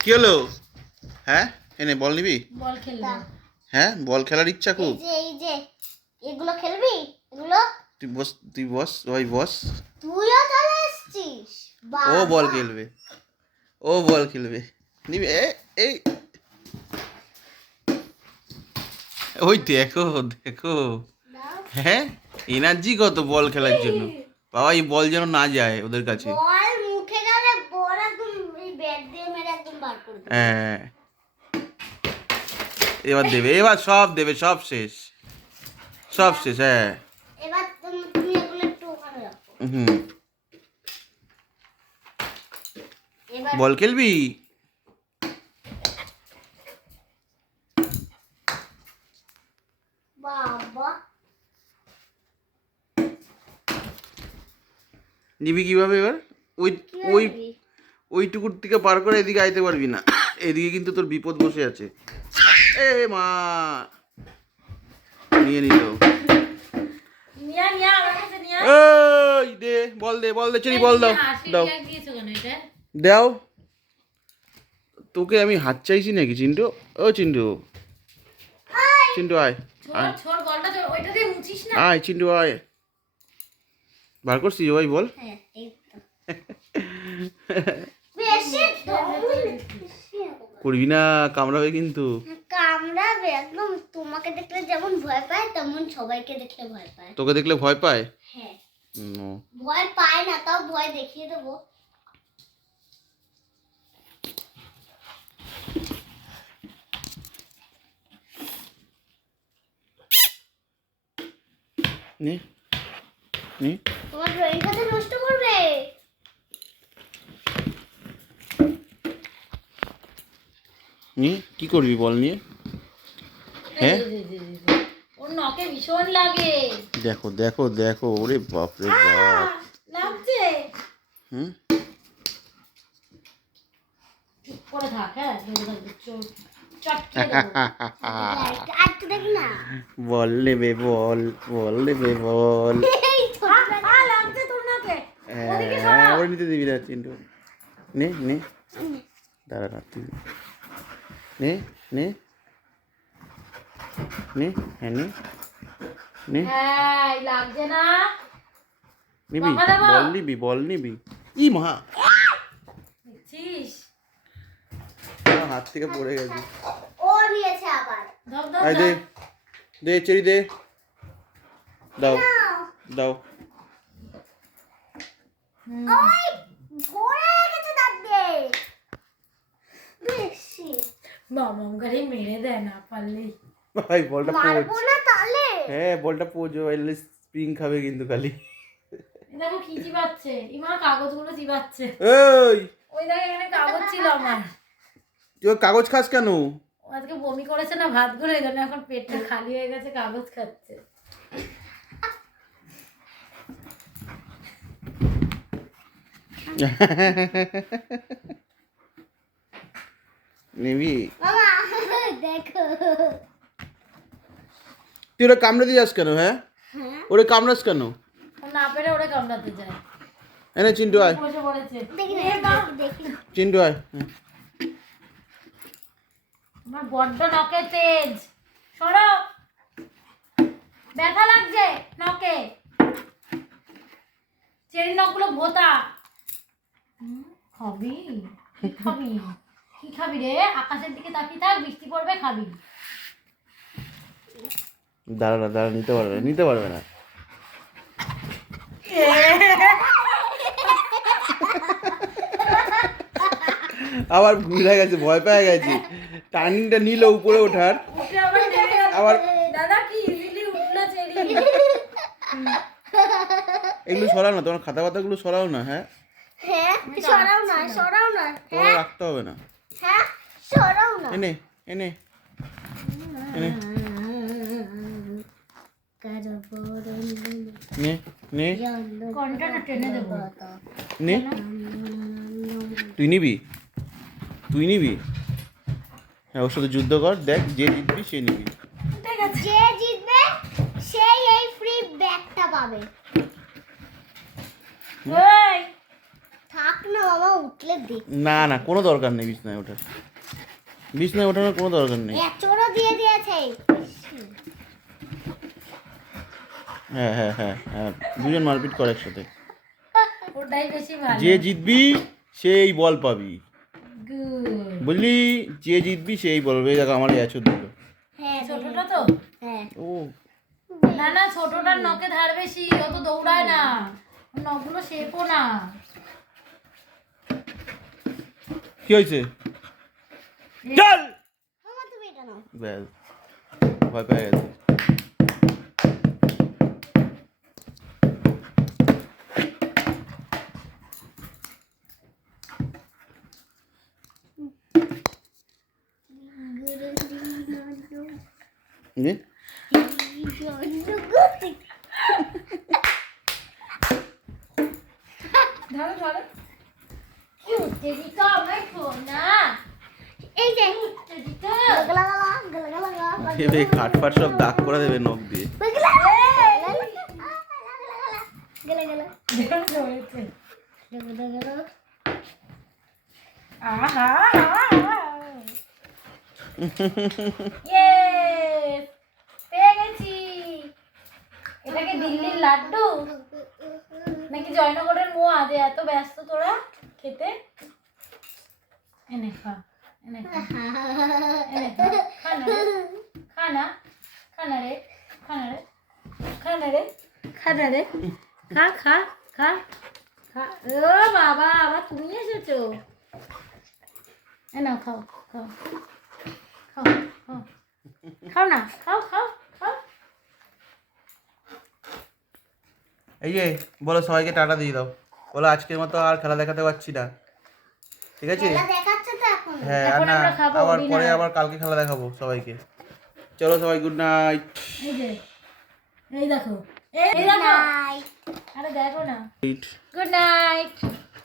কি হলো? হ্যাঁ? এনে বল নিবি? বল খেলবে। হ্যাঁ বল খেলার ইচ্ছা এই খুব যে এই যে এগুলো খেলবি? এগুলো? তুই বস তুই বস ওই বস। তুইও চলে এসছিস ও বল খেলবে। ও বল খেলবে। নিবি এ এই। ওই দেখো দেখো। হ্যাঁ এনার্জি কত বল খেলার জন্য। বাবা এই বল যেন না যায় ওদের কাছে বল মুখে গেলে বল একদম এই ব্যাট দিয়ে মেরে একদম বার করে দেবে হ্যাঁ। এবার দেবে এবার সব দেবে সব শেষ। সব শেষ হ্যাঁ। হুম। বল খেলবি? নিবি কীভাবে এবার? ওই ওই? ওইটুকুর থেকে পার করে এদিকে আইতে পারবি না। এদিকে কিন্তু তোর বিপদ বসে আছে। এ মা। নিয়ে নিল এই দে বল দে বল দে চিনি বল দাও দাও। দাও। তোকে আমি হাত চাইছি নাকি চিন্টু? ও চিন্টু। চিন্টু আয়। আয়। চিন্টু আয়। বার করছিস ভাই বল। হ্যাঁ এই তো। বেশি দম- বেশি করবি না কামড়াবে কিন্তু। কামড়াবে একদম তোমাকে দেখলে যেমন ভয় পায় তেমন সবাইকে দেখলে ভয় পায়। তোকে দেখলে ভয় পায়? হ্যাঁ। ভয় পায় না তাও ভয় দেখিয়ে দেবো। নে নে। তোমার ড্রয়িং খাতা নষ্ট করবে। নে কি করবি বল নিয়ে? হ্যাঁ। ওর ভীষণ লাগে। দেখো দেখো দেখো ওরে বাপ রে বাপ। লাগছে। হুম? চুপ করে থাক হ্যাঁ? না। বল নেবে বল বল নেবে বল। হ্যাঁ। ওরে নিতে দিবি না চিন্টু। নে নে। দাঁড়া না তুই। নে নে নে হ্যাঁ নে নে হ্যাঁ এই লাগছে না নিবি বাবা দেবো? বল নিবি বল নিবি ই মা দেখছিস আমার হাত থেকে পড়ে গেছে ও নিয়েছে আবার দাও দাও আয় দে দাও। দে চেরি দে দাও দাও হুম। ওই ভরে গেছে দাঁত দিয়ে বেশি মেরে দেয় না পারলেই ভাই বলটা মারবো না তাহলে হ্যাঁ বলটা পোজ এলে স্প্রিং খাবে কিন্তু খালি দেখো কি চিবাচ্ছে ইমা কাগজগুলো চিবাচ্ছে এই ওই দেখো এখানে কাগজ ছিল আমার তুই কাগজ খাস কেন ও আজকে বমি করেছে না ভাত করে এই জন্য এখন পেটটা খালি হয়ে গেছে কাগজ খাচ্ছে নিবি? দেখো। তুই ওরা কামড়ে দিয়ে যাস কেন হ্যাঁ? হ্যাঁ। ওরে কামড়াস কেন? না পেরে ওরে কামড়াতে যায়। এনে চিন্টু আয়। চিন্টু আয়। হ্যাঁ। আমার বড্ড নখে তেজ। সরো। ব্যথা লাগছে নখে। চেরি নখগুলো ভোতা। খাবি? খাবি? কি খাবি রে? আকাশের দিকে তাকিয়ে থাক বৃষ্টি পড়বে খাবি। দাঁড়া না দাঁড়া নিতে পারবে না নিতে পারবে না। আবার ভুলে গেছে ভয় পেয়ে গেছে। টার্নিংটা নিল উপরে ওঠার। আবার এগুলো সরাও না তোমার খাতা পাতাগুলো সরাও না হ্যাঁ? হ্যাঁ সরাও না সরাও না তোমার রাখতে হবে হ্যাঁ না। এনে এনে নে নে না টেনে দেবো নে তুই নিবি? তুই নিবি? হ্যাঁ ওর সাথে যুদ্ধ কর দেখ যে জিতবি সে নিবি। যে জিতবে সেই এই ফ্রি ব্যাগটা পাবে। থাক না বাবা উঠলে দেখ না না কোনো দরকার নেই বিছনায় ওঠার বিছনায় ওঠানোর কোনো দরকার নেই। এচড়ও দিয়ে দিয়েছে। হ্যাঁ হ্যাঁ হ্যাঁ হ্যাঁ দুজন মারপিট করে একসাথে। ওটাই বেশি ভালো। যে জিতবি সেই বল পাবি। বুঝলি? যে জিতবি সেই বলবে এই দেখো আমার এচর দিল হ্যাঁ ছোটটা তো? হ্যাঁ। ও। না না ছোটটার নখে ধার বেশি অত দৌড়ায় না। নখগুলো শেপও না। কি হয়েছে? চল মামা তুমি এটা নাও ব্যাস ভয় পেয়ে গেছে নে, ধরো ধরো কি উত্তেজিত আমার না এই যে ফাট সব দাগ করে দেবে নখ দিয়ে। গেছি এটাকে দিল্লির লাড্ডু? নাকি জয়নগরের মোয়া যে এত ব্যস্ত তোরা খেতে? এনে খা এনে খা এনে খা। খানা খানা খানা রে। খানা রে। খানা রে। খানা রে। খা খা খা খা। ও বাবা আবার তুমি এসেছ। নাও খাও খাও। খাও খাও। খাও না। খাও খাও খাও। এই যে বলো সবাইকে টাটা দিয়ে দাও। বলো আজকের মতো আর খেলা দেখাতে পারছি না। ঠিক আছে? খেলা দেখাচ্ছে তো এখন। হ্যাঁ আর এখন না আমরা খাব আবার পরে আবার কালকে খেলা দেখাবো সবাইকে। চলো সবাই গুড নাইট এই দেখো এই দেখো। আরে দেখো না। Good night